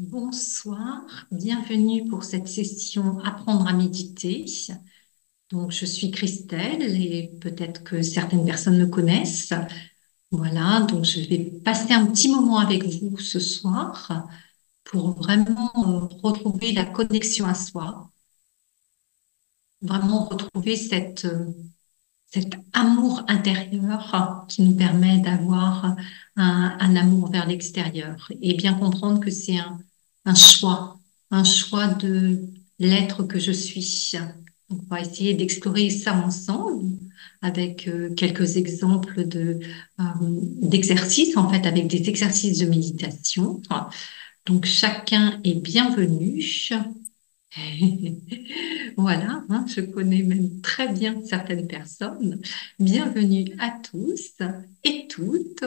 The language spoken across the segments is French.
Bonsoir, bienvenue pour cette session Apprendre à méditer. Donc, je suis Christelle et peut-être que certaines personnes me connaissent. Voilà, donc je vais passer un petit moment avec vous ce soir pour vraiment retrouver la connexion à soi, vraiment retrouver cet amour intérieur qui nous permet d'avoir un amour vers l'extérieur et bien comprendre que c'est un choix, un choix de l'être que je suis. Donc, on va essayer d'explorer ça ensemble avec quelques exemples d'exercices, en fait, avec des exercices de méditation. Donc, chacun est bienvenu. Voilà, hein, je connais même très bien certaines personnes. Bienvenue à tous et toutes.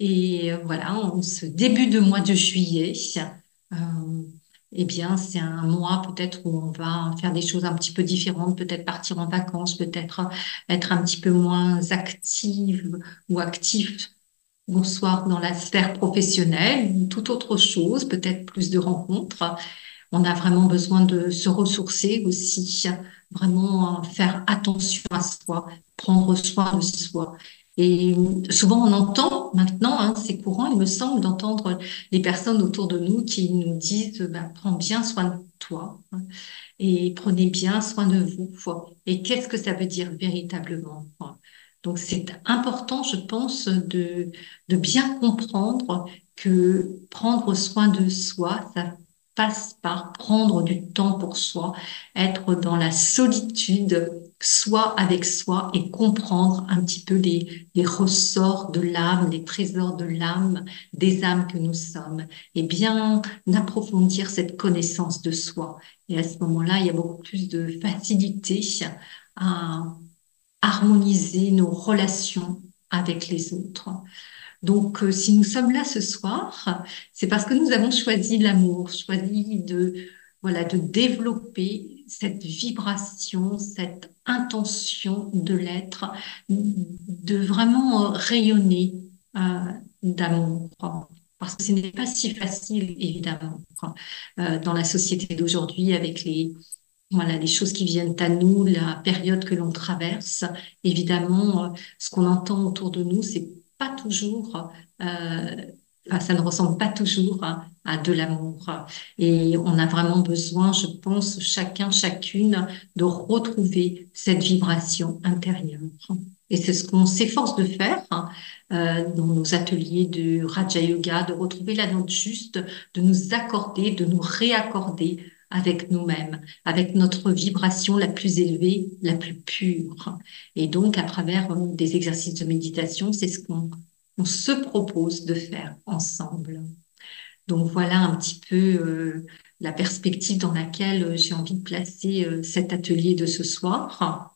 Et voilà, en ce début de mois de juillet, euh, eh bien, c'est un mois peut-être où on va faire des choses un petit peu différentes, peut-être partir en vacances, peut-être être un petit peu moins active ou actif. Bonsoir dans la sphère professionnelle ou toute autre chose, peut-être plus de rencontres. On a vraiment besoin de se ressourcer aussi, vraiment faire attention à soi, prendre soin de soi. Et souvent, on entend maintenant, hein, c'est courant, il me semble, d'entendre les personnes autour de nous qui nous disent, ben, prends bien soin de toi, hein, et prenez bien soin de vous. Et qu'est-ce que ça veut dire véritablement? Donc, c'est important, je pense, de bien comprendre que prendre soin de soi, ça passe par prendre du temps pour soi, être dans la solitude, soi avec soi et comprendre un petit peu les ressorts de l'âme, les trésors de l'âme, des âmes que nous sommes, et bien approfondir cette connaissance de soi. Et à ce moment-là, il y a beaucoup plus de facilité à harmoniser nos relations avec les autres. Donc, si nous sommes là ce soir, c'est parce que nous avons choisi l'amour, choisi voilà, de développer cette vibration, cette intention de l'être, de vraiment rayonner euh, d'amour. Parce que ce n'est pas si facile, évidemment, dans la société d'aujourd'hui, avec voilà, les choses qui viennent à nous, la période que l'on traverse. Évidemment, ce qu'on entend autour de nous, c'est pas toujours, enfin, ça ne ressemble pas toujours à de l'amour. Et on a vraiment besoin, je pense, chacun, chacune, de retrouver cette vibration intérieure. Et c'est ce qu'on s'efforce de faire, dans nos ateliers de Raja Yoga, de retrouver la note juste, de nous accorder, de nous réaccorder avec nous-mêmes, avec notre vibration la plus élevée, la plus pure. Et donc, à travers des exercices de méditation, c'est ce qu'on se propose de faire ensemble. Donc, voilà un petit peu la perspective dans laquelle j'ai envie de placer cet atelier de ce soir.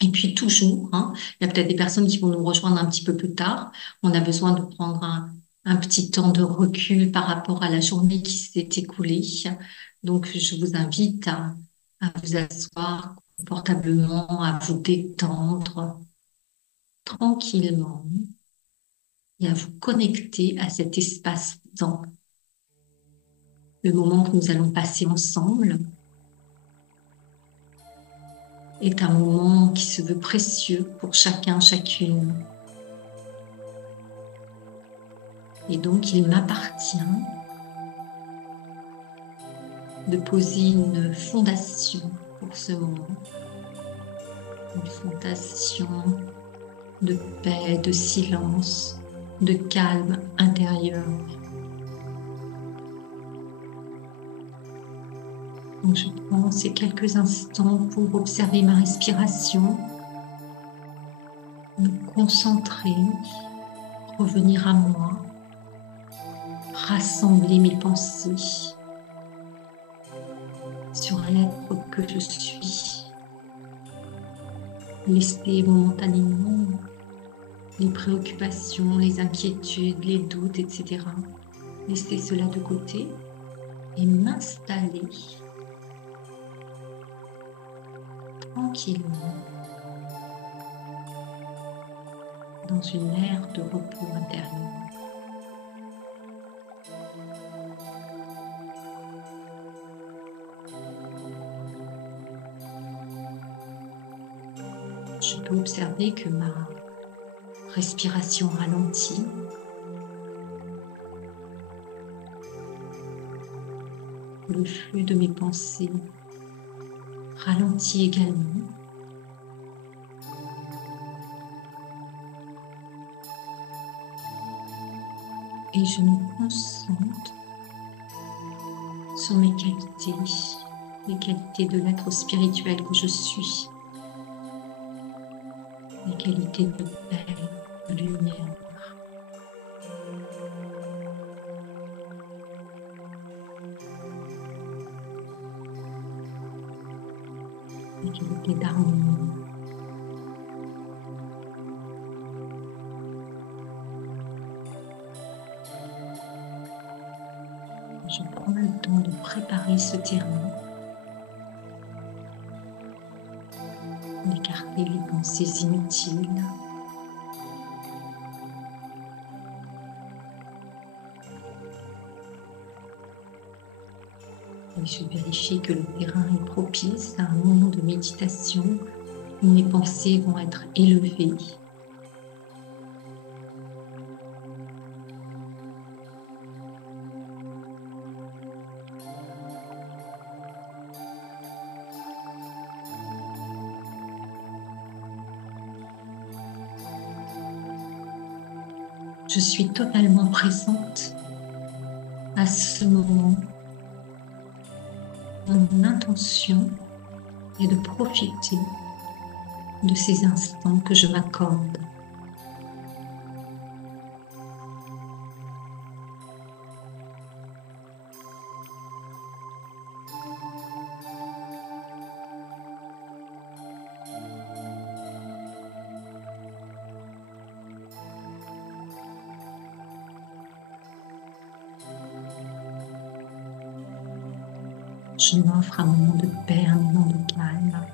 Et puis toujours, hein, il y a peut-être des personnes qui vont nous rejoindre un petit peu plus tard. On a besoin de prendre un petit temps de recul par rapport à la journée qui s'est écoulée. Donc, je vous invite à vous asseoir confortablement, à vous détendre tranquillement et à vous connecter à cet espace-temps, le moment que nous allons passer ensemble est un moment qui se veut précieux pour chacun, chacune. Et donc, il m'appartient de poser une fondation pour ce moment, une fondation de paix, de silence, de calme intérieur. Donc, je prends ces quelques instants pour observer ma respiration, me concentrer, revenir à moi, rassembler mes pensées sur l'être que je suis, laisser momentanément les préoccupations, les inquiétudes, les doutes, etc. Laisser cela de côté et m'installer tranquillement dans une ère de repos intérieur. Je peux observer que ma respiration ralentit. Le flux de mes pensées ralentit également. Et je me concentre sur mes qualités, les qualités de l'être spirituel que je suis, les qualités de paix, de lumière. Les qualités d'harmonie. Je prends le temps de préparer ce terrain, d'écarter les pensées inutiles. Et je vérifie que le terrain est propice à un moment de méditation où mes pensées vont être élevées. Je suis totalement présente à ce moment. Mon intention est de profiter de ces instants que je m'accorde. Je m'offre un moment de paix, un moment de calme.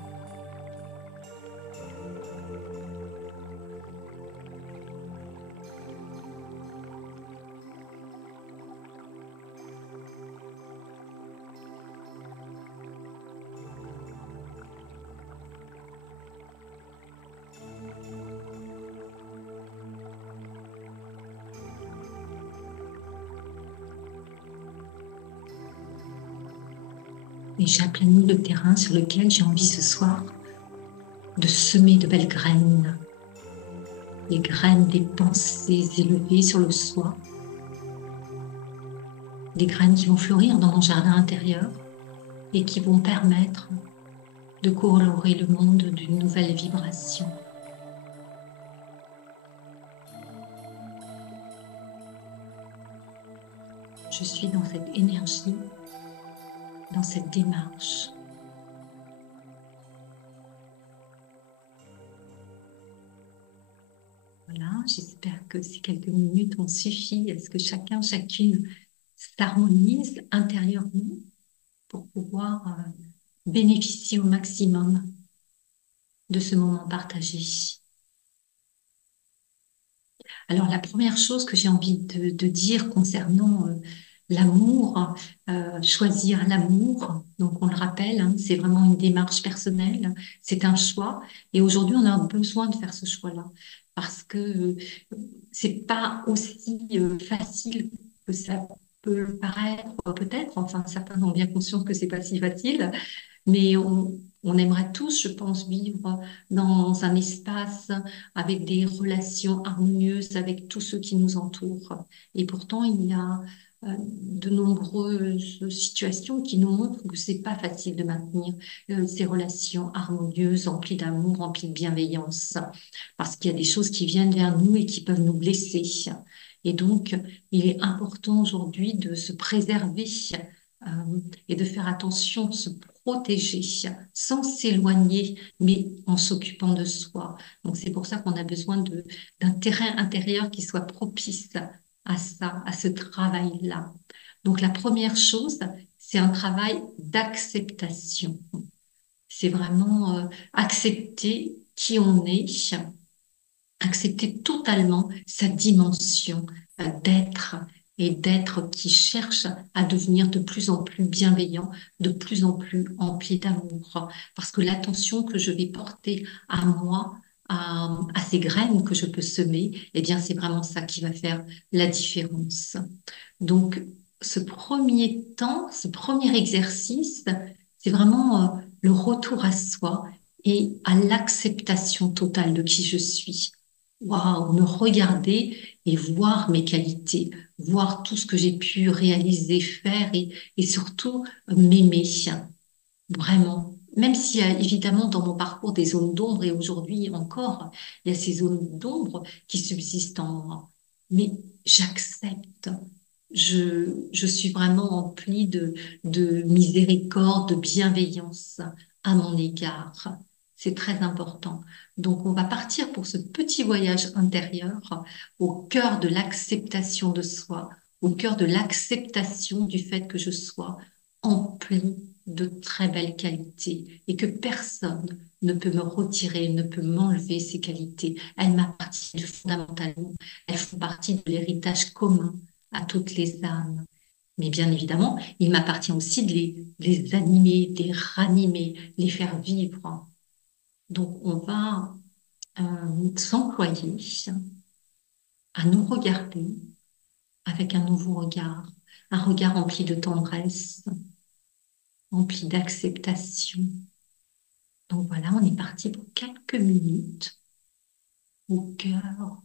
Et j'aplane le terrain sur lequel j'ai envie ce soir de semer de belles graines. Les graines des pensées élevées sur le soi. Des graines qui vont fleurir dans mon jardin intérieur et qui vont permettre de colorer le monde d'une nouvelle vibration. Je suis dans cette énergie, dans cette démarche. Voilà, j'espère que ces quelques minutes ont suffi à ce que chacun, chacune s'harmonise intérieurement pour pouvoir bénéficier au maximum de ce moment partagé. Alors, la première chose que j'ai envie de dire concernant l'amour, choisir l'amour, donc on le rappelle, hein, c'est vraiment une démarche personnelle, c'est un choix, et aujourd'hui on a besoin de faire ce choix-là, parce que c'est pas aussi facile que ça peut le paraître, peut-être, enfin certains ont bien conscience que c'est pas si facile, mais on aimerait tous, je pense, vivre dans un espace avec des relations harmonieuses avec tous ceux qui nous entourent. Et pourtant, il y a de nombreuses situations qui nous montrent que c'est pas facile de maintenir ces relations harmonieuses, emplies d'amour, emplies de bienveillance, parce qu'il y a des choses qui viennent vers nous et qui peuvent nous blesser. Et donc, il est important aujourd'hui de se préserver euh, et de faire attention, de se protéger sans s'éloigner, mais en s'occupant de soi. Donc, c'est pour ça qu'on a besoin d'un terrain intérieur qui soit propice à ça, à ce travail-là. Donc, la première chose, c'est un travail d'acceptation. C'est vraiment accepter qui on est, accepter totalement sa dimension d'être et d'être qui cherche à devenir de plus en plus bienveillant, de plus en plus empli d'amour. Parce que l'attention que je vais porter à moi à ces graines que je peux semer, eh bien, c'est vraiment ça qui va faire la différence. Donc, ce premier temps, ce premier exercice, c'est vraiment le retour à soi et à l'acceptation totale de qui je suis. Waouh, me regarder et voir mes qualités, voir tout ce que j'ai pu réaliser, faire et surtout m'aimer. Vraiment. Même s'il y a évidemment dans mon parcours des zones d'ombre, et aujourd'hui encore, il y a ces zones d'ombre qui subsistent en moi. Mais j'accepte. Je suis vraiment emplie de miséricorde, de bienveillance à mon égard. C'est très important. Donc, on va partir pour ce petit voyage intérieur au cœur de l'acceptation de soi, au cœur de l'acceptation du fait que je sois emplie de très belles qualités et que personne ne peut me retirer, ne peut m'enlever ces qualités. Elles m'appartiennent fondamentalement. Elles font partie de l'héritage commun à toutes les âmes. Mais bien évidemment, il m'appartient aussi de les animer, de les ranimer, les faire vivre. Donc, on va s'employer à nous regarder avec un nouveau regard, un regard empli de tendresse, empli d'acceptation. Donc voilà, on est parti pour quelques minutes au cœur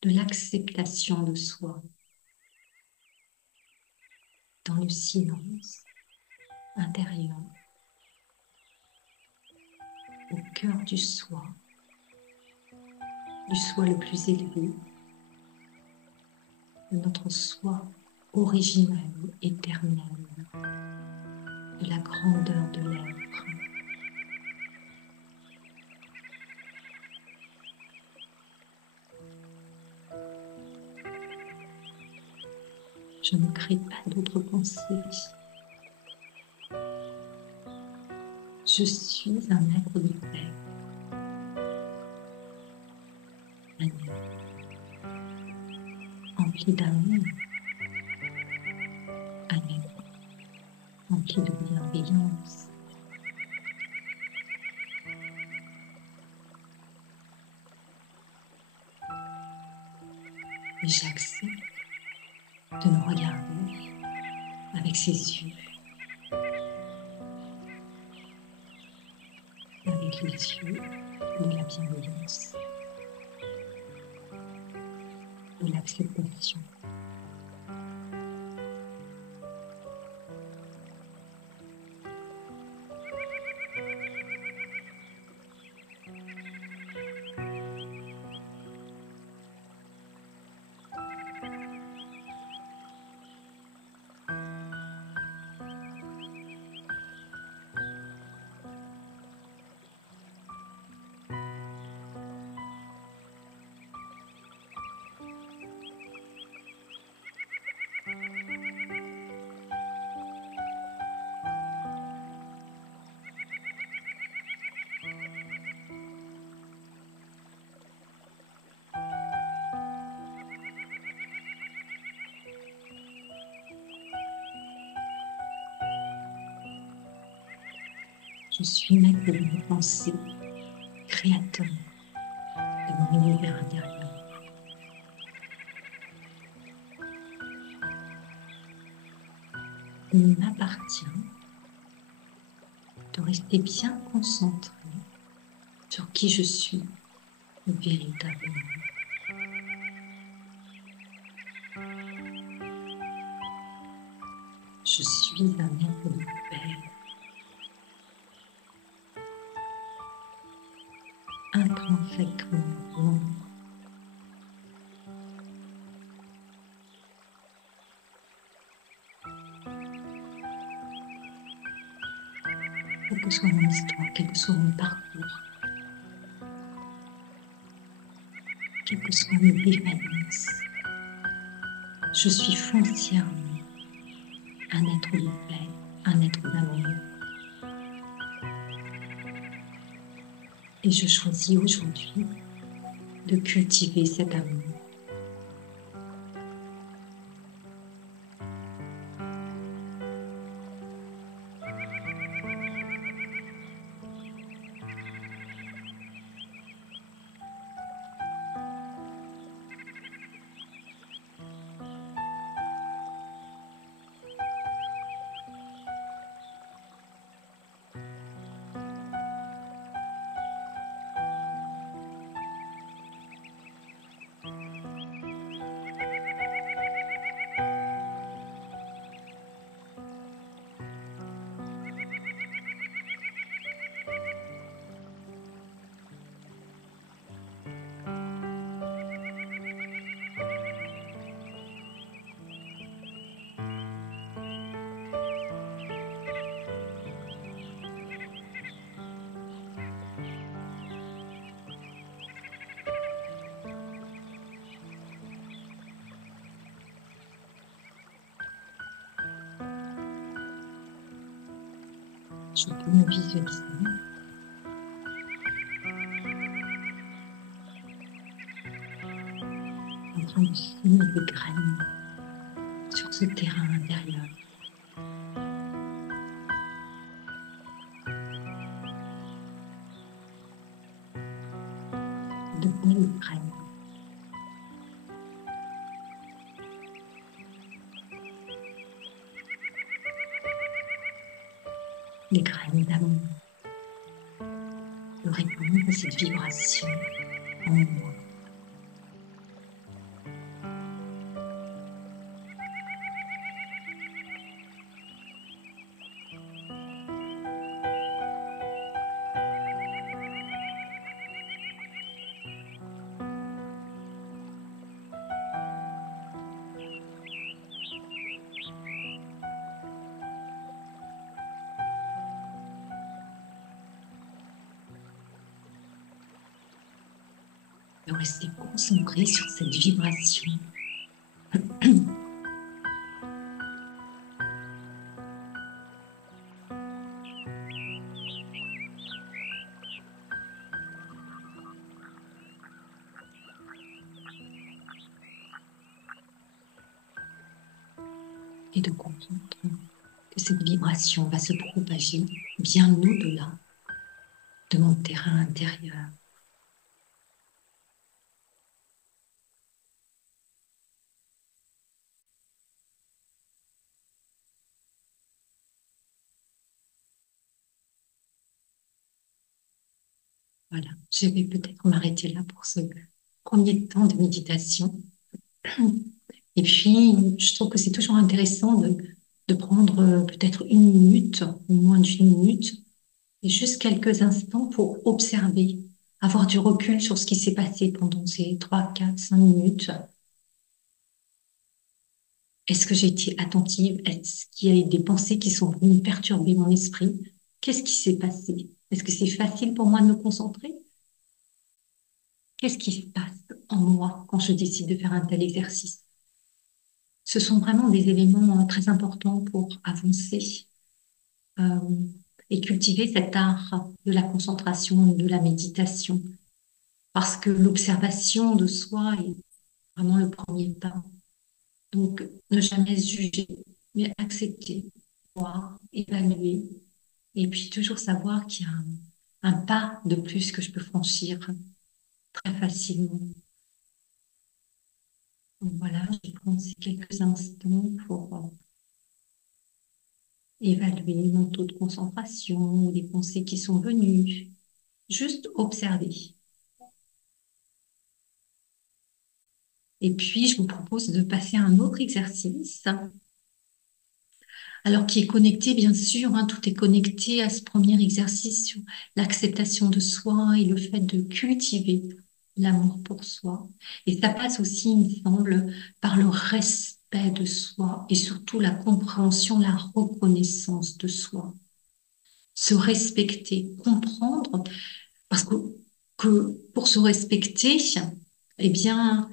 de l'acceptation de soi, dans le silence intérieur, au cœur du soi le plus élevé, de notre soi originel, éternel, de la grandeur de l'être. Je ne crée pas d'autres pensées. Je suis un être de paix, un être empli d'amour, un être empli de bienveillance. Et j'accepte de me regarder avec ses yeux, avec les yeux de la bienveillance, de l'acceptation. Je suis maître de mes pensées, créateur de mon univers intérieur. Il m'appartient de rester bien concentré sur qui je suis véritablement. Je suis un être de paix, intrinsèquement bon. Quelle que soit mon histoire, quel que soit mon parcours, quelles que soient mes défaillances, je suis foncièrement un être de paix, un être d'amour. Et je choisis aujourd'hui de cultiver cet amour. Je peux me visualiser en train de semer des graines sur ce terrain intérieur. De belles graines. Des graines d'amour. De répondre à cette vibration en moi. De rester concentré sur cette vibration. Et de comprendre que cette vibration va se propager bien au-delà de mon terrain intérieur. Voilà, je vais peut-être m'arrêter là pour ce premier temps de méditation. Et puis, je trouve que c'est toujours intéressant de prendre peut-être une minute, ou moins d'une minute, et juste quelques instants pour observer, avoir du recul sur ce qui s'est passé pendant ces 3, 4, 5 minutes. Est-ce que j'ai été attentive? Est-ce qu'il y a des pensées qui sont venues perturber mon esprit? Qu'est-ce qui s'est passé? Est-ce que c'est facile pour moi de me concentrer? Qu'est-ce qui se passe en moi quand je décide de faire un tel exercice? Ce sont vraiment des éléments très importants pour avancer euh, et cultiver cet art de la concentration, de la méditation, parce que l'observation de soi est vraiment le premier pas. Donc, ne jamais juger, mais accepter, voir, évaluer, et puis toujours savoir qu'il y a un pas de plus que je peux franchir très facilement. Donc voilà, je prends ces quelques instants pour évaluer mon taux de concentration, les pensées qui sont venues, juste observer. Et puis, je vous propose de passer à un autre exercice, alors qui est connecté, bien sûr, hein, tout est connecté à ce premier exercice sur l'acceptation de soi et le fait de cultiver l'amour pour soi. Et ça passe aussi, il me semble, par le respect de soi et surtout la compréhension, la reconnaissance de soi. Se respecter, comprendre, parce que pour se respecter, eh bien,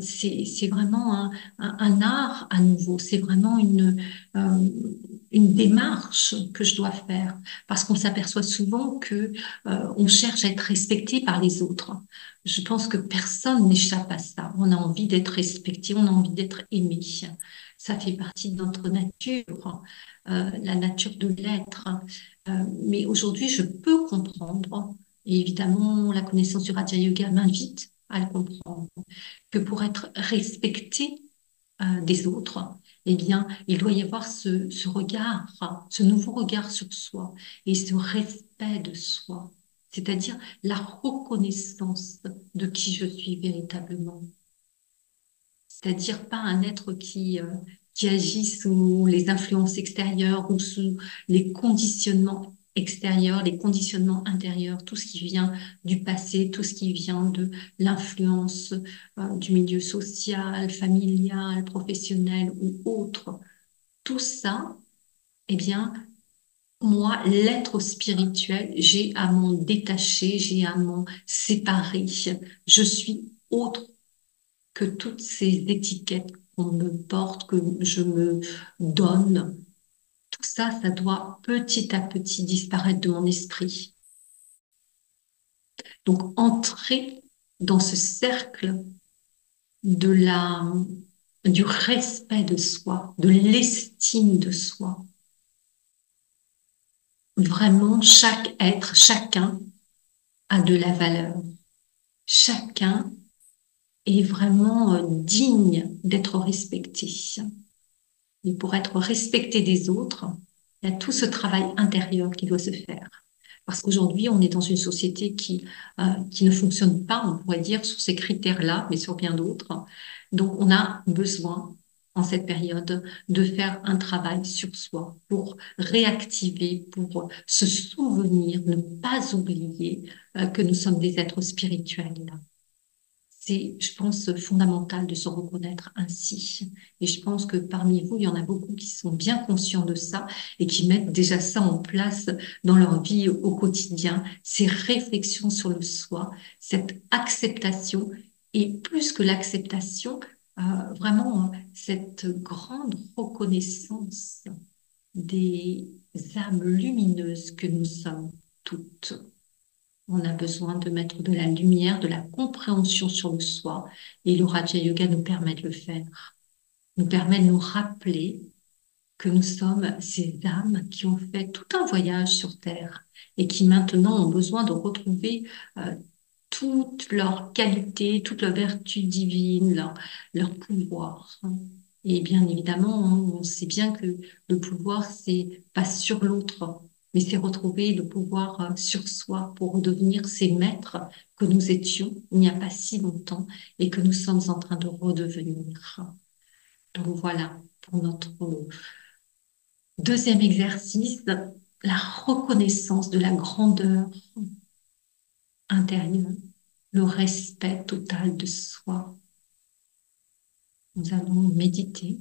c'est vraiment un art à nouveau, c'est vraiment une démarche que je dois faire, parce qu'on s'aperçoit souvent que on cherche à être respecté par les autres. Je pense que personne n'échappe à ça. On a envie d'être respecté, on a envie d'être aimé. Ça fait partie de notre nature, la nature de l'être. Mais aujourd'hui, je peux comprendre, et évidemment, la connaissance du Raja Yoga m'invite à le comprendre, que pour être respecté des autres, eh bien, il doit y avoir ce regard, ce nouveau regard sur soi et ce respect de soi, c'est-à-dire la reconnaissance de qui je suis véritablement. C'est-à-dire pas un être qui agit sous les influences extérieures ou sous les conditionnements extérieurs, les conditionnements intérieurs, tout ce qui vient du passé, tout ce qui vient de l'influence du milieu social, familial, professionnel ou autre. Tout ça, eh bien, moi, l'être spirituel, j'ai à m'en détacher, j'ai à m'en séparer. Je suis autre que toutes ces étiquettes qu'on me porte, que je me donne, tout ça doit petit à petit disparaître de mon esprit. Donc, entrer dans ce cercle de du respect de soi, de l'estime de soi. Vraiment, chaque être, chacun a de la valeur. Chacun est vraiment digne d'être respecté. Et pour être respecté des autres, il y a tout ce travail intérieur qui doit se faire. Parce qu'aujourd'hui, on est dans une société qui ne fonctionne pas, on pourrait dire, sur ces critères-là, mais sur bien d'autres. Donc, on a besoin, en cette période, de faire un travail sur soi pour réactiver, pour se souvenir, ne pas oublier que nous sommes des êtres spirituels. C'est, je pense, fondamental de se reconnaître ainsi. Et je pense que parmi vous, il y en a beaucoup qui sont bien conscients de ça et qui mettent déjà ça en place dans leur vie au quotidien, ces réflexions sur le soi, cette acceptation et plus que l'acceptation, vraiment cette grande reconnaissance des âmes lumineuses que nous sommes toutes. On a besoin de mettre de la lumière, de la compréhension sur le soi. Et le Raja Yoga nous permet de le faire. Nous permet de nous rappeler que nous sommes ces âmes qui ont fait tout un voyage sur Terre et qui maintenant ont besoin de retrouver toutes leurs qualités, toutes leurs vertus divines, leur pouvoir. Et bien évidemment, on sait bien que le pouvoir, c'est pas sur l'autre, mais c'est retrouver le pouvoir sur soi pour redevenir ces maîtres que nous étions il n'y a pas si longtemps et que nous sommes en train de redevenir. Donc voilà, pour notre deuxième exercice, la reconnaissance de la grandeur intérieure, le respect total de soi. Nous allons méditer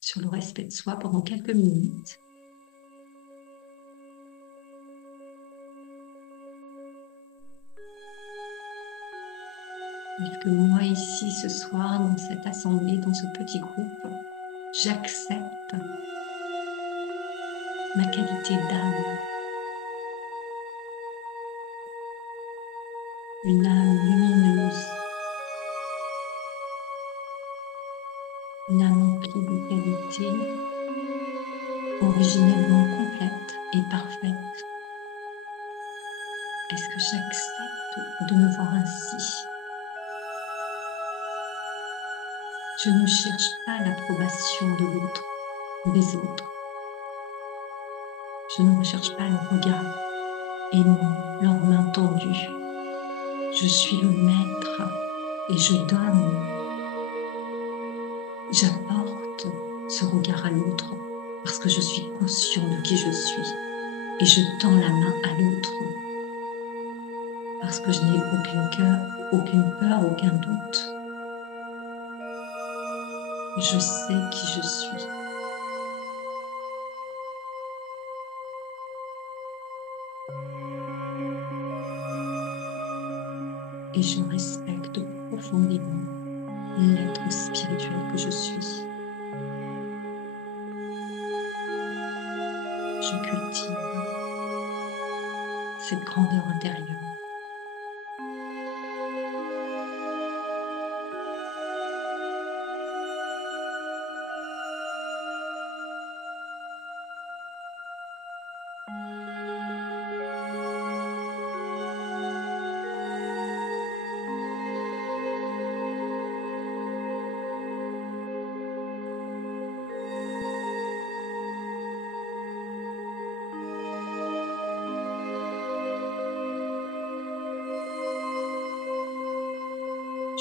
sur le respect de soi pendant quelques minutes. Est-ce que moi ici ce soir, dans cette assemblée, dans ce petit groupe, j'accepte ma qualité d'âme, une âme lumineuse, une âme emplie de qualités, originellement complète et parfaite. Est-ce que j'accepte de me voir ainsi? Je ne cherche pas l'approbation de l'autre, des autres. Je ne recherche pas le regard aimant, leurs mains tendues. Je suis le maître et je donne. J'apporte ce regard à l'autre parce que je suis conscient de qui je suis et je tends la main à l'autre parce que je n'ai aucune peur, aucun doute. Je sais qui je suis. Et je respecte profondément l'être spirituel que je suis. Je cultive cette grandeur intérieure.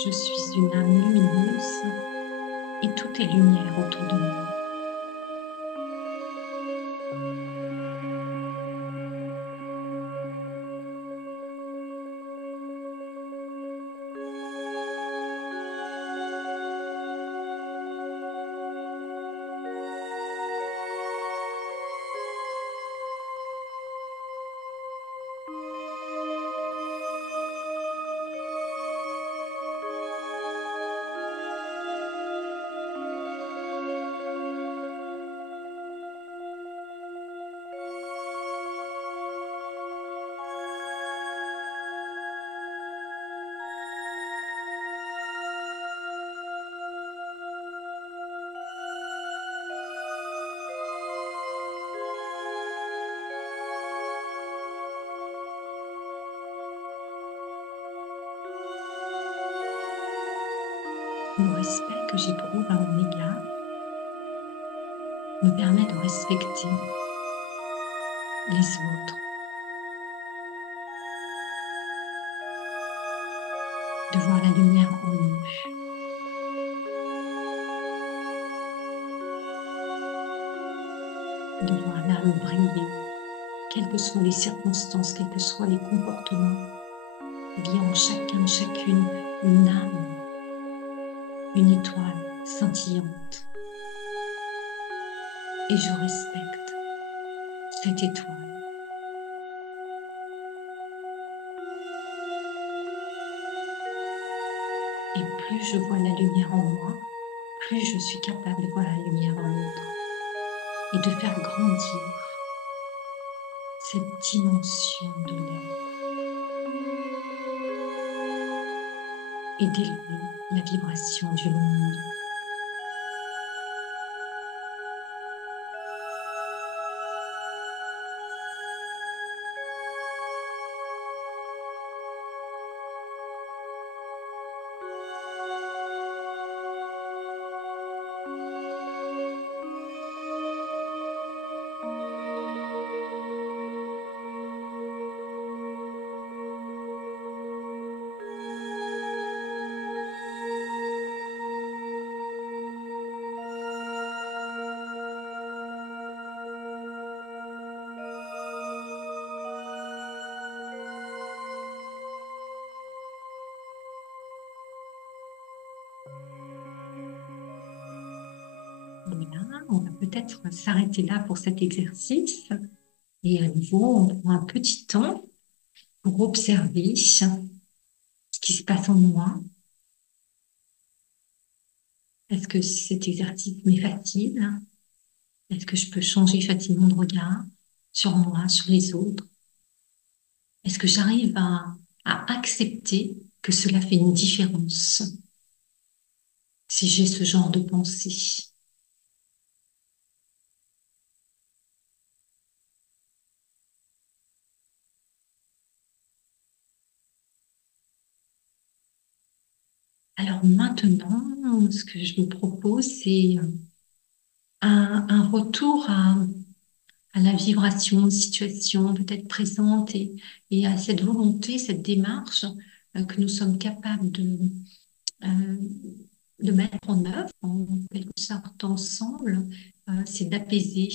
Je suis une âme lumineuse et tout est lumière autour de moi. Le respect que j'éprouve à mon égard me permet de respecter les autres, de voir la lumière en eux, de voir l'âme briller, quelles que soient les circonstances, quels que soient les comportements. Il y a en chacun, chacune, une âme, une étoile scintillante. Et je respecte cette étoile. Et plus je vois la lumière en moi, plus je suis capable de voir la lumière en l'autre et de faire grandir cette dimension de l'être et d'élever la vibration du monde. Voilà, on va peut-être s'arrêter là pour cet exercice et à nouveau, on prend un petit temps pour observer ce qui se passe en moi. Est-ce que cet exercice m'est facile? Est-ce que je peux changer facilement de regard sur moi, sur les autres? Est-ce que j'arrive à accepter que cela fait une différence si j'ai ce genre de pensée? Alors maintenant, ce que je vous propose, c'est un retour à la vibration, situation peut-être présente et à cette volonté, cette démarche que nous sommes capables euh, de mettre en œuvre, en quelque sorte ensemble, c'est d'apaiser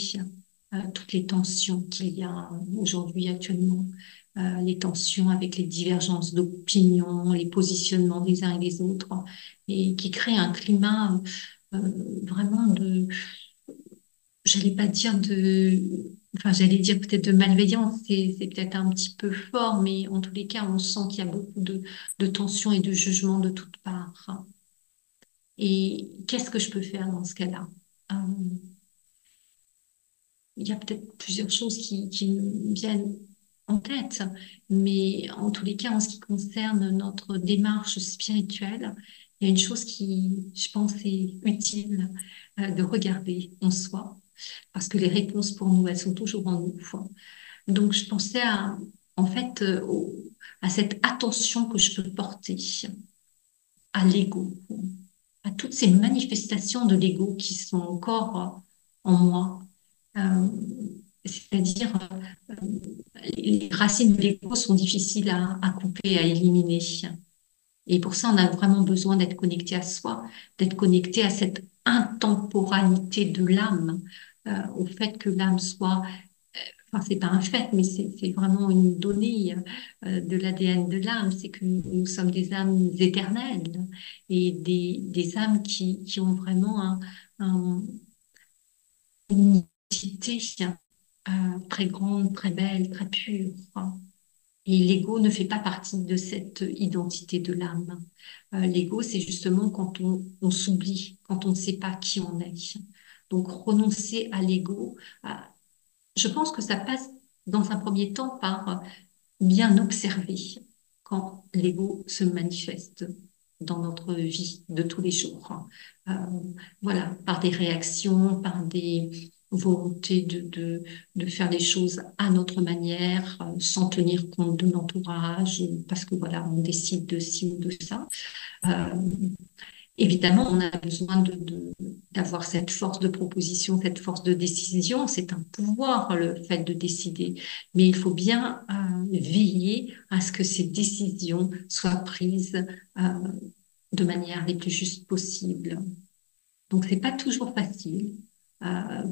toutes les tensions qu'il y a aujourd'hui actuellement, les tensions avec les divergences d'opinion, les positionnements des uns et des autres, et qui créent un climat euh, vraiment de, j'allais pas dire enfin j'allais dire peut-être de malveillance, c'est peut-être un petit peu fort, mais en tous les cas, on sent qu'il y a beaucoup de tensions et de jugements de toutes parts. Et qu'est-ce que je peux faire dans ce cas-là? Euh, il y a peut-être plusieurs choses qui me viennent en tête, mais en tous les cas, en ce qui concerne notre démarche spirituelle, il y a une chose qui, je pense, est utile de regarder en soi, parce que les réponses pour nous, elles sont toujours en nous. Donc, je pensais en fait, à cette attention que je peux porter à l'ego, à toutes ces manifestations de l'ego qui sont encore en moi. Euh, C'est-à-dire, euh, les racines de l'ego sont difficiles à couper, à éliminer. Et pour ça, on a vraiment besoin d'être connecté à soi, d'être connecté à cette intemporalité de l'âme, au fait que l'âme soit, enfin, c'est pas un fait, mais c'est vraiment une donnée de l'ADN de l'âme, c'est que nous sommes des âmes éternelles et des âmes qui ont vraiment un- une identité très grande, très belle, très pure. Et l'ego ne fait pas partie de cette identité de l'âme. L'ego, c'est justement quand on s'oublie, quand on ne sait pas qui on est. Donc, renoncer à l'ego, je pense que ça passe dans un premier temps par bien observer quand l'ego se manifeste dans notre vie de tous les jours. Euh, voilà, par des réactions, par des volontés de faire les choses à notre manière, sans tenir compte de l'entourage, parce que voilà, on décide de ci ou de ça. Euh, Évidemment, on a besoin d'avoir cette force de proposition, cette force de décision. C'est un pouvoir, le fait de décider. Mais il faut bien veiller à ce que ces décisions soient prises euh, de manière les plus justes possible. Donc, c'est pas toujours facile.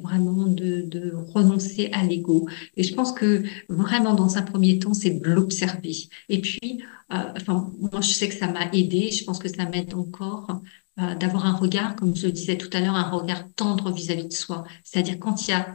Vraiment de renoncer à l'ego. Et je pense que vraiment, dans un premier temps, c'est de l'observer. Et puis, enfin, moi, je sais que ça m'a aidé, je pense que ça m'aide encore d'avoir un regard, comme je le disais tout à l'heure, un regard tendre vis-à-vis de soi. C'est-à-dire quand il y a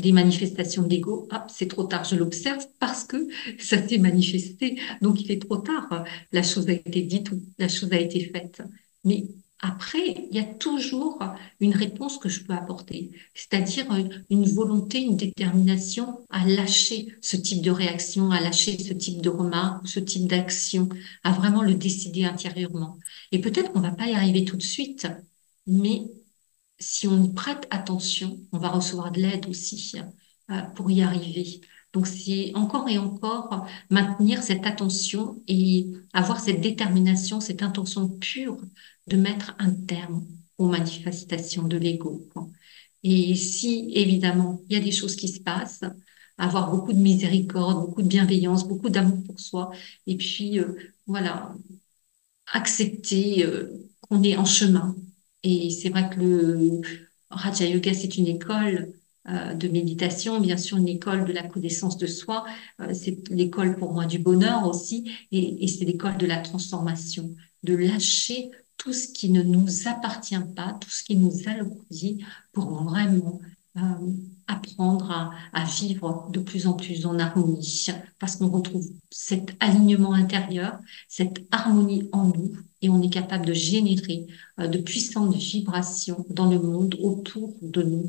des manifestations d'ego, hop, c'est trop tard, je l'observe parce que ça s'est manifesté. Donc, il est trop tard. La chose a été dite ou la chose a été faite. Mais après, il y a toujours une réponse que je peux apporter, c'est-à-dire une volonté, une détermination à lâcher ce type de réaction, à lâcher ce type de remarque, ce type d'action, à vraiment le décider intérieurement. Et peut-être qu'on ne va pas y arriver tout de suite, mais si on y prête attention, on va recevoir de l'aide aussi pour y arriver. Donc, c'est encore et encore maintenir cette attention et avoir cette détermination, cette intention pure de mettre un terme aux manifestations de l'ego, quoi. Et si, évidemment, il y a des choses qui se passent, avoir beaucoup de miséricorde, beaucoup de bienveillance, beaucoup d'amour pour soi, et puis, voilà, accepter qu'on est en chemin. Et c'est vrai que le Raja Yoga, c'est une école de méditation, bien sûr une école de la connaissance de soi. C'est l'école pour moi du bonheur aussi, et c'est l'école de la transformation, de lâcher tout ce qui ne nous appartient pas, tout ce qui nous alourdit pour vraiment euh, apprendre à vivre de plus en plus en harmonie, parce qu'on retrouve cet alignement intérieur, cette harmonie en nous, et on est capable de générer de puissantes vibrations dans le monde, autour de nous,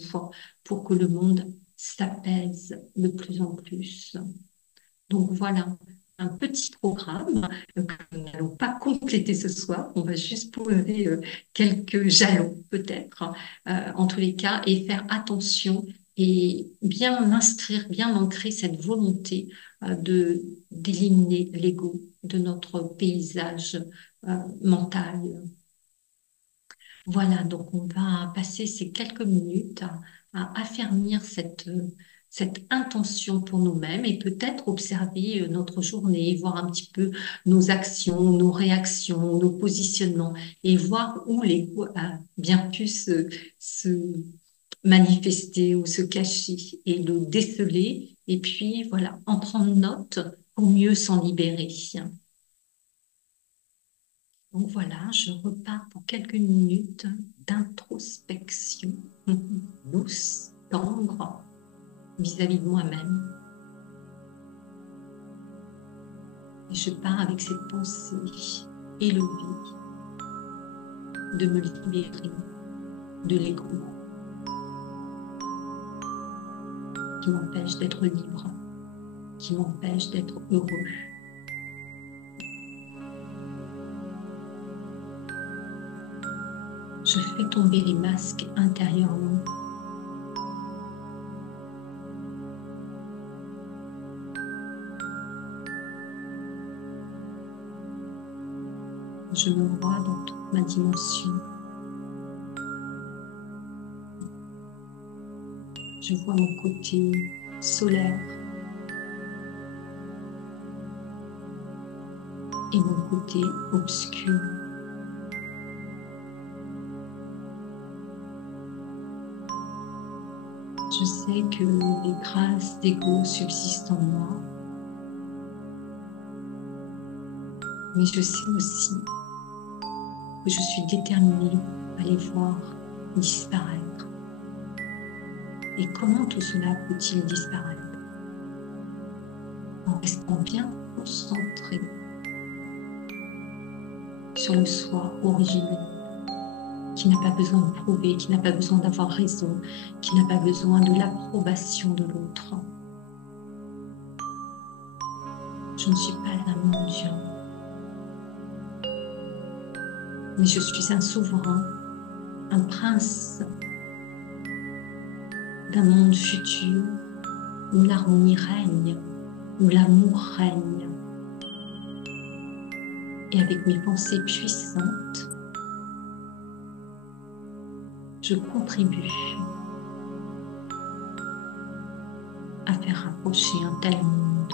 pour que le monde s'apaise de plus en plus. Donc voilà, un petit programme que nous n'allons pas compléter ce soir. On va juste poser quelques jalons peut-être, en tous les cas, et faire attention et bien inscrire, bien ancrer cette volonté d'éliminer l'ego de notre paysage mental. Voilà, donc on va passer ces quelques minutes à affermir cette intention pour nous-mêmes et peut-être observer notre journée, voir un petit peu nos actions, nos réactions, nos positionnements et voir où l'ego a bien pu se manifester ou se cacher et le déceler et puis voilà, en prendre note pour mieux s'en libérer. Donc voilà, je repars pour quelques minutes d'introspection douce, tendre vis-à-vis de moi-même. Et je pars avec cette pensée élevée de me libérer de l'ego qui m'empêche d'être libre, qui m'empêche d'être heureux. Je fais tomber les masques intérieurement. Je me vois dans toute ma dimension. Je vois mon côté solaire et mon côté obscur. Je sais que les traces d'ego subsistent en moi, mais je sais aussi que je suis déterminée à les voir disparaître. Et comment tout cela peut-il disparaître? En restant bien concentré sur le soi originel, qui n'a pas besoin de prouver, qui n'a pas besoin d'avoir raison, qui n'a pas besoin de l'approbation de l'autre. Je ne suis pas un mendiant, mais je suis un souverain, un prince d'un monde futur où l'harmonie règne, où l'amour règne. Et avec mes pensées puissantes, je contribue à faire rapprocher un tel monde.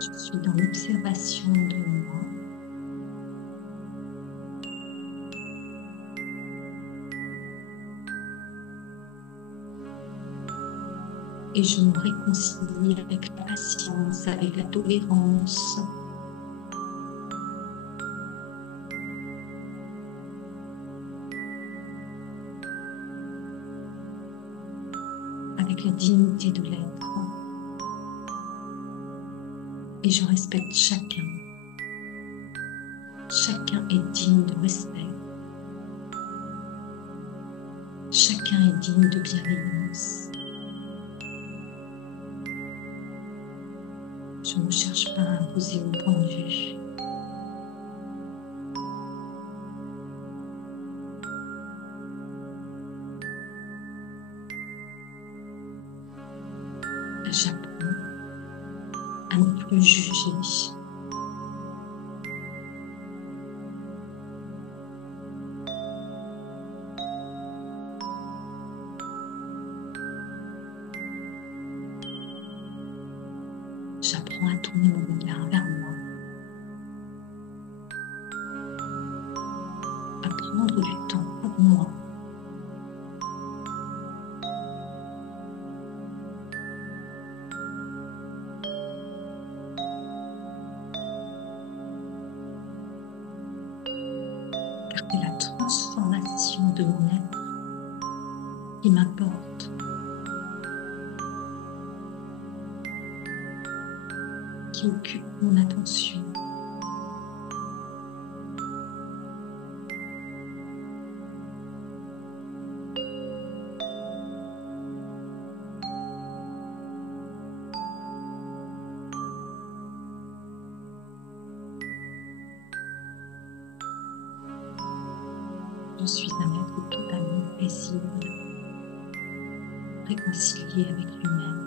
Je suis dans l'observation de moi. Et je me réconcilie avec la patience, avec la tolérance. Avec la dignité de l'être. Et je respecte chacun. Chacun est digne de respect. Chacun est digne de bienveillance. Je ne cherche pas à imposer mon point de vue. J'apprends à ne plus juger. J'apprends à tourner mon regard vers moi, à prendre du temps pour moi. Car c'est la transformation de mon être qui m'apporte, qui occupe mon attention. Je suis un être totalement paisible, réconcilié avec lui-même.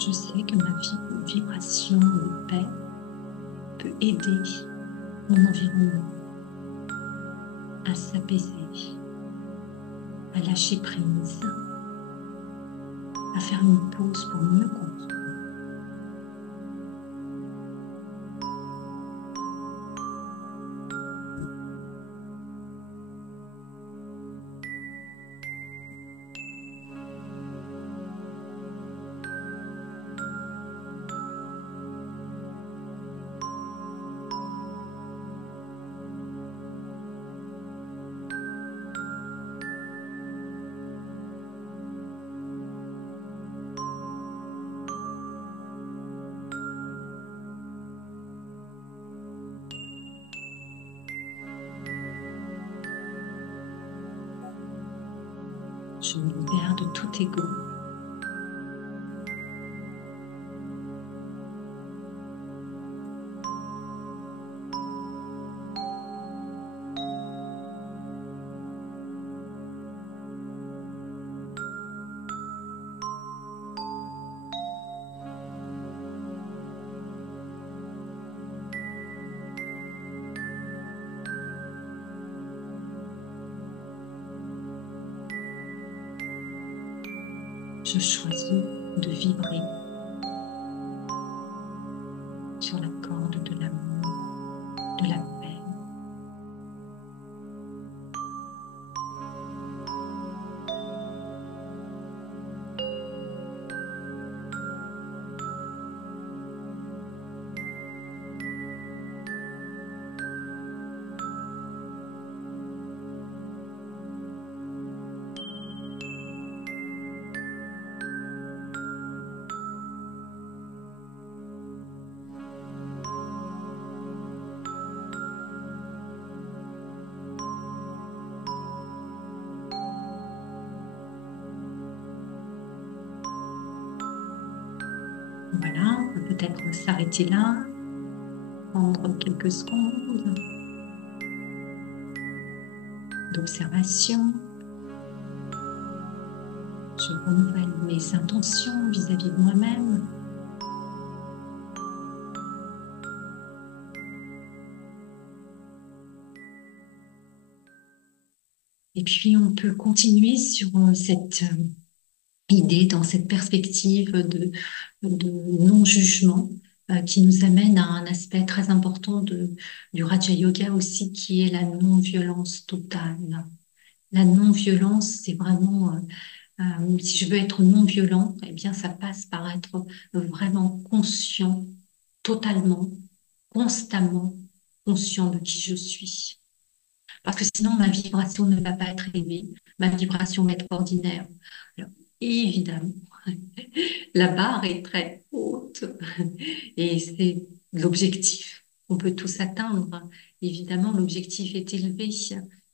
Je sais que ma vibration de paix peut aider mon environnement à s'apaiser, à lâcher prise, à faire une pause pour mieux comprendre. Je me libère de tout ego. je choisis de vibrer sur la corde de l'amour, de la paix. Voilà, on peut peut-être s'arrêter là, prendre quelques secondes d'observation. Je renouvelle mes intentions vis-à-vis de moi-même. Et puis, on peut continuer sur cette idée, dans cette perspective de non-jugement qui nous amène à un aspect très important du Raja Yoga aussi, qui est la non-violence totale. La non-violence, c'est vraiment, si je veux être non-violent, eh bien, ça passe par être vraiment conscient, totalement, constamment conscient de qui je suis. Parce que sinon, ma vibration ne va pas être élevée, ma vibration va être ordinaire. Alors, évidemment, la barre est très haute et c'est l'objectif. On peut tous atteindre. Évidemment, l'objectif est élevé,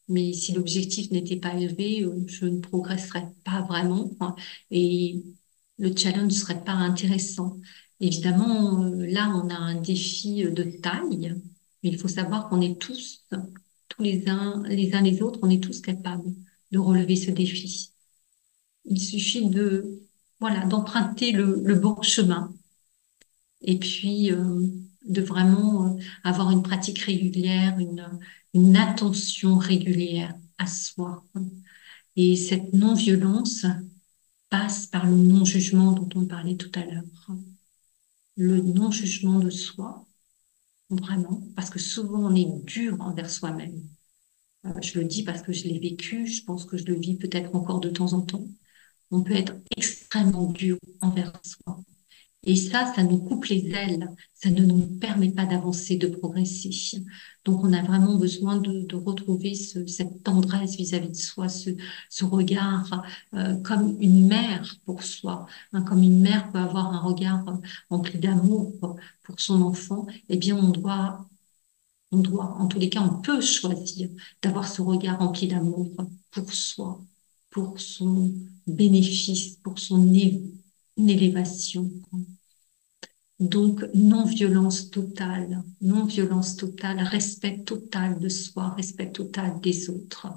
mais si l'objectif n'était pas élevé, je ne progresserais pas vraiment et le challenge ne serait pas intéressant. Évidemment, là, on a un défi de taille, mais il faut savoir qu'on est tous les uns les autres, on est tous capables de relever ce défi. Il suffit voilà, d'emprunter le bon chemin et puis de vraiment avoir une pratique régulière, une attention régulière à soi. Et cette non-violence passe par le non-jugement dont on parlait tout à l'heure. Le non-jugement de soi, vraiment, parce que souvent on est dur envers soi-même. Je le dis parce que je l'ai vécu, je pense que je le vis peut-être encore de temps en temps. On peut être extrêmement dur envers soi. Et ça nous coupe les ailes, ça ne nous permet pas d'avancer, de progresser. Donc, on a vraiment besoin de retrouver cette tendresse vis-à-vis de soi, ce regard comme une mère pour soi, hein, comme une mère peut avoir un regard rempli d'amour pour son enfant. Eh bien, en tous les cas, on peut choisir d'avoir ce regard rempli d'amour pour soi, pour son bénéfice, pour son élévation. Donc, non-violence totale, respect total de soi, respect total des autres.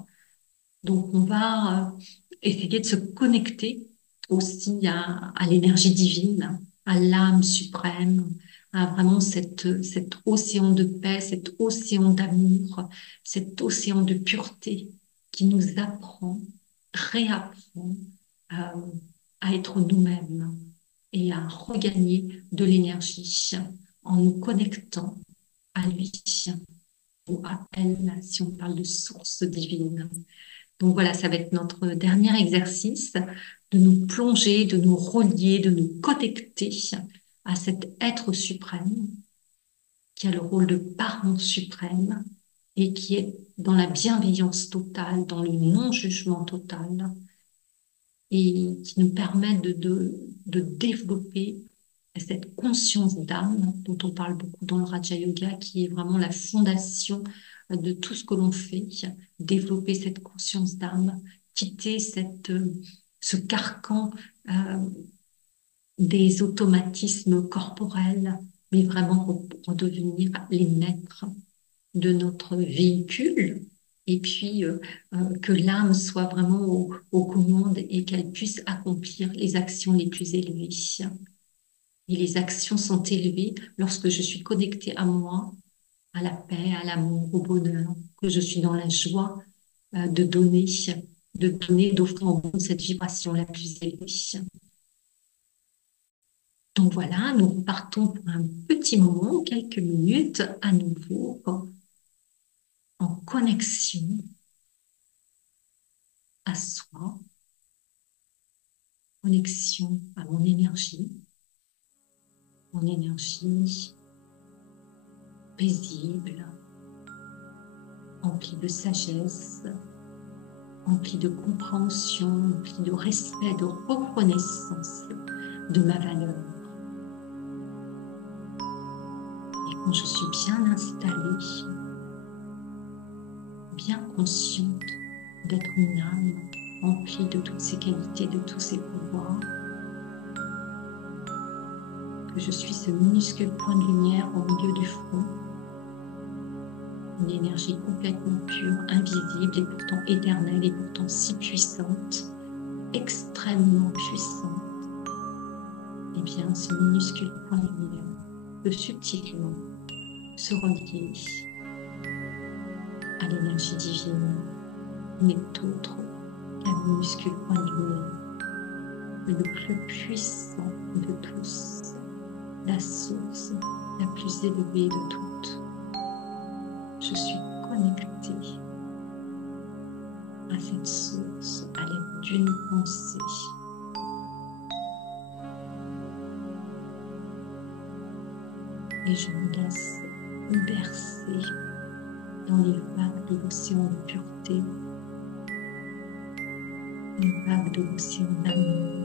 Donc, on va essayer de se connecter aussi à l'énergie divine, à l'âme suprême, à vraiment cet océan de paix, cet océan d'amour, cet océan de pureté qui nous apprend, réapprend euh, à être nous-mêmes et à regagner de l'énergie en nous connectant à lui ou à elle, si on parle de source divine. Donc voilà, ça va être notre dernier exercice, de nous plonger, de nous relier, de nous connecter à cet être suprême qui a le rôle de parent suprême et qui est dans la bienveillance totale, dans le non-jugement total et qui nous permet de développer cette conscience d'âme dont on parle beaucoup dans le Raja Yoga, qui est vraiment la fondation de tout ce que l'on fait, développer cette conscience d'âme, quitter ce carcan des automatismes corporels, mais vraiment redevenir les maîtres de notre véhicule et puis que l'âme soit vraiment aux commandes et qu'elle puisse accomplir les actions les plus élevées. Et les actions sont élevées lorsque je suis connectée à moi, à la paix, à l'amour, au bonheur, que je suis dans la joie de donner, d'offrir au monde cette vibration la plus élevée. Donc voilà, nous repartons pour un petit moment, quelques minutes à nouveau en connexion à soi, connexion à mon énergie paisible, remplie de sagesse, remplie de compréhension, remplie de respect, de reconnaissance de ma valeur. Et quand je suis bien installée, bien consciente d'être une âme remplie de toutes ses qualités, de tous ses pouvoirs, que je suis ce minuscule point de lumière au milieu du front, une énergie complètement pure, invisible et pourtant éternelle et pourtant si puissante, extrêmement puissante. Et bien, ce minuscule point de lumière peut subtilement se relier à l'énergie divine, n'est autre qu'un minuscule point de lumière, le plus puissant de tous, la source la plus élevée de toutes. Je suis connectée à cette source à l'aide d'une pensée. Et je me laisse bercer dans les vagues de l'océan de pureté, les vagues de l'océan d'amour.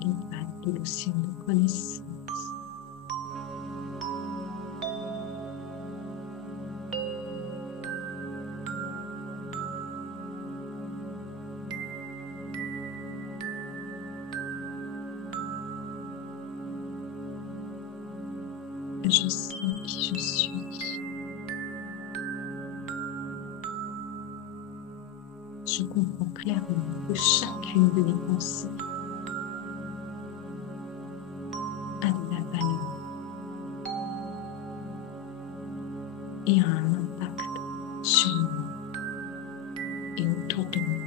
Les vagues de l'océan de connaissance. Je sais qui je suis. Je comprends clairement que chacune de mes pensées a de la valeur et a un impact sur moi et autour de moi.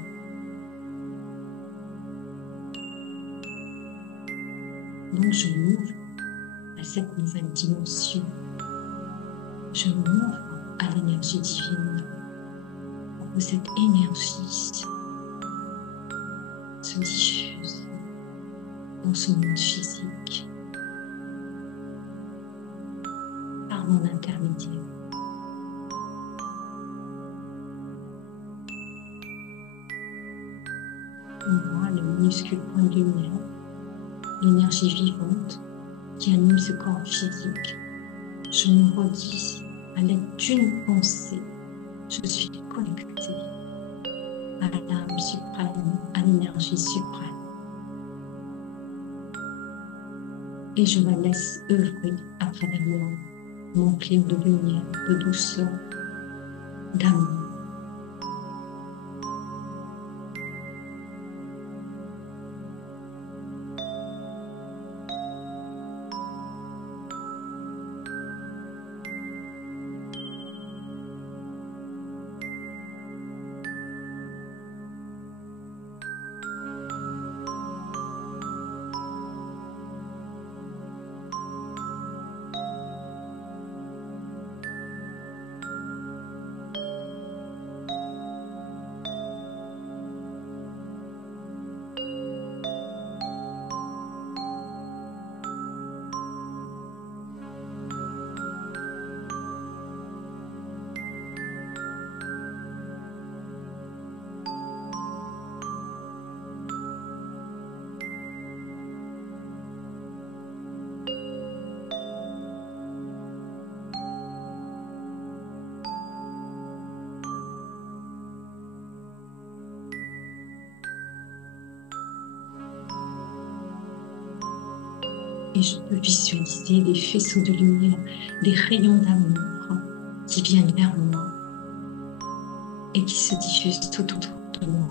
Donc je m'ouvre à cette nouvelle dimension. Je m'ouvre à l'énergie divine pour que cette énergie se diffuse dans ce monde physique par mon intermédiaire. Moi, le minuscule point de lumière, l'énergie vivante qui anime ce corps physique, je me redis à l'aide d'une pensée. Je suis connectée à l'âme suprême, à l'énergie suprême. Et je la laisse œuvrer à travers moi, m'emplir de lumière, de douceur, d'amour. Et je peux visualiser des faisceaux de lumière, des rayons d'amour qui viennent vers moi et qui se diffusent tout autour de moi.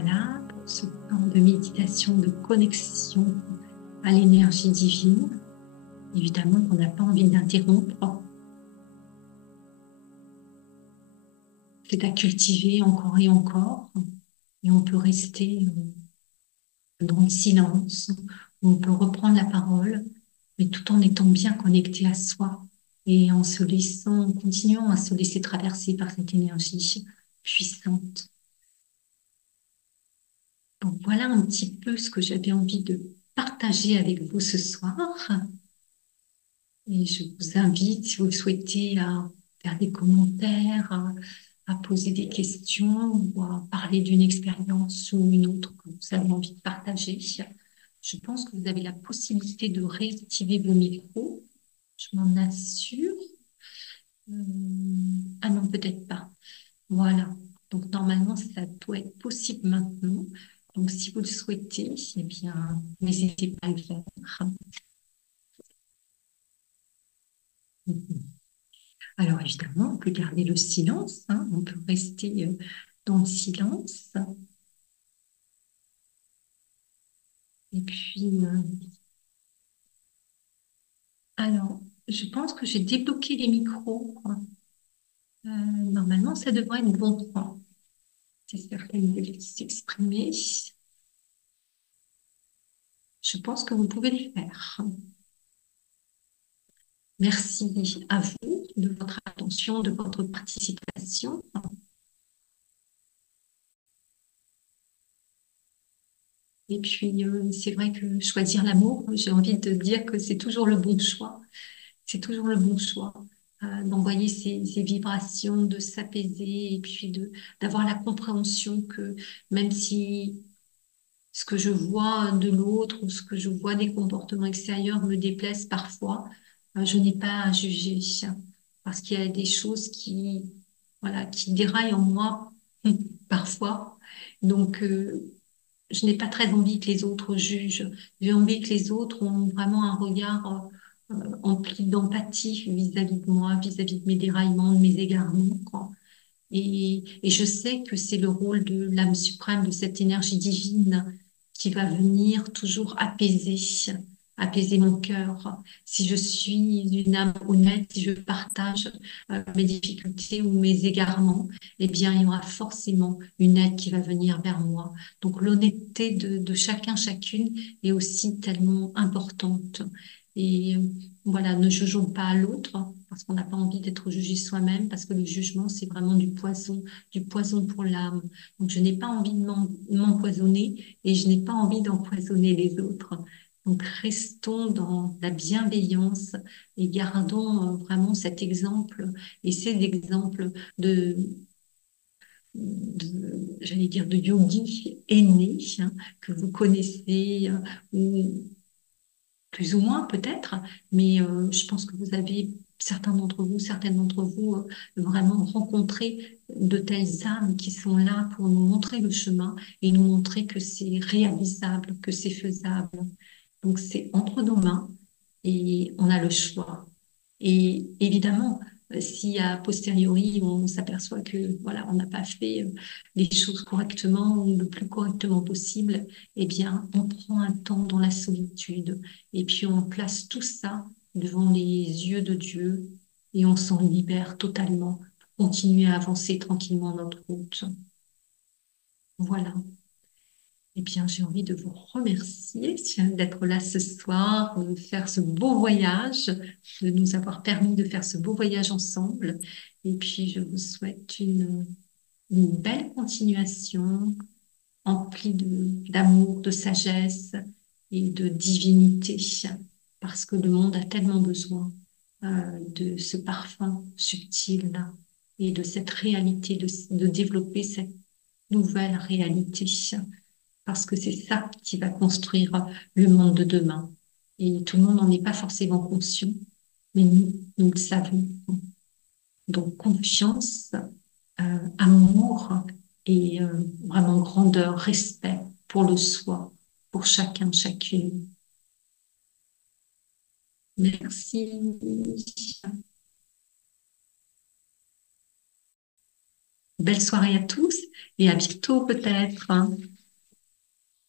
Voilà, pour ce temps de méditation, de connexion à l'énergie divine. Évidemment qu'on n'a pas envie d'interrompre. C'est à cultiver encore et encore. Et on peut rester dans le silence. On peut reprendre la parole, mais tout en étant bien connecté à soi et en se laissant, continuant à se laisser traverser par cette énergie puissante. Donc voilà un petit peu ce que j'avais envie de partager avec vous ce soir. Et je vous invite, si vous le souhaitez, à faire des commentaires, à poser des questions ou à parler d'une expérience ou une autre que vous avez envie de partager. Je pense que vous avez la possibilité de réactiver vos micros. Je m'en assure. Ah non, peut-être pas. Voilà. Donc normalement, ça doit être possible maintenant. Donc si vous le souhaitez, eh bien, n'hésitez pas à le faire. Alors évidemment, on peut garder le silence, hein, on peut rester dans le silence. Et puis, alors, je pense que j'ai débloqué les micros. Normalement, ça devrait être bon. J'espère qu'elle va s'exprimer. Je pense que vous pouvez le faire. Merci à vous de votre attention, de votre participation. Et puis, c'est vrai que choisir l'amour, j'ai envie de dire que c'est toujours le bon choix. C'est toujours le bon choix d'envoyer ces vibrations, de s'apaiser et puis d'avoir la compréhension que même si ce que je vois de l'autre ou ce que je vois des comportements extérieurs me déplaisent parfois, je n'ai pas à juger parce qu'il y a des choses voilà, qui déraillent en moi parfois. Donc, je n'ai pas très envie que les autres jugent. J'ai envie que les autres ont vraiment un regard empli d'empathie vis-à-vis de moi, vis-à-vis de mes déraillements, de mes égarements, quoi. Et je sais que c'est le rôle de l'âme suprême, de cette énergie divine qui va venir toujours apaiser mon cœur. Si je suis une âme honnête, si je partage mes difficultés ou mes égarements, eh bien, il y aura forcément une aide qui va venir vers moi. Donc, l'honnêteté de chacun, chacune est aussi tellement importante. Et voilà, ne jugeons pas l'autre parce qu'on n'a pas envie d'être jugé soi-même, parce que le jugement, c'est vraiment du poison pour l'âme. Donc, je n'ai pas envie de m'empoisonner et je n'ai pas envie d'empoisonner les autres. Donc, restons dans la bienveillance et gardons vraiment cet exemple et ces exemples j'allais dire, de yogis aînés que vous connaissez ou plus ou moins peut-être, mais je pense que vous avez, certaines d'entre vous, vraiment rencontré de telles âmes qui sont là pour nous montrer le chemin et nous montrer que c'est réalisable, que c'est faisable. Donc c'est entre nos mains et on a le choix. Et évidemment, si a posteriori on s'aperçoit que voilà, on n'a pas fait les choses correctement ou le plus correctement possible, eh bien, on prend un temps dans la solitude et puis on place tout ça devant les yeux de Dieu et on s'en libère totalement pour continuer à avancer tranquillement notre route. Voilà. Eh bien, j'ai envie de vous remercier d'être là ce soir, de faire ce beau voyage, de nous avoir permis de faire ce beau voyage ensemble. Et puis, je vous souhaite une belle continuation emplie d'amour, de sagesse et de divinité, parce que le monde a tellement besoin de ce parfum subtil là et de cette réalité, de développer cette nouvelle réalité parce que c'est ça qui va construire le monde de demain. Et tout le monde n'en est pas forcément conscient, mais nous le savons. Donc confiance, amour et vraiment grandeur, respect pour le soi, pour chacun, chacune. Merci. Belle soirée à tous et à bientôt peut-être.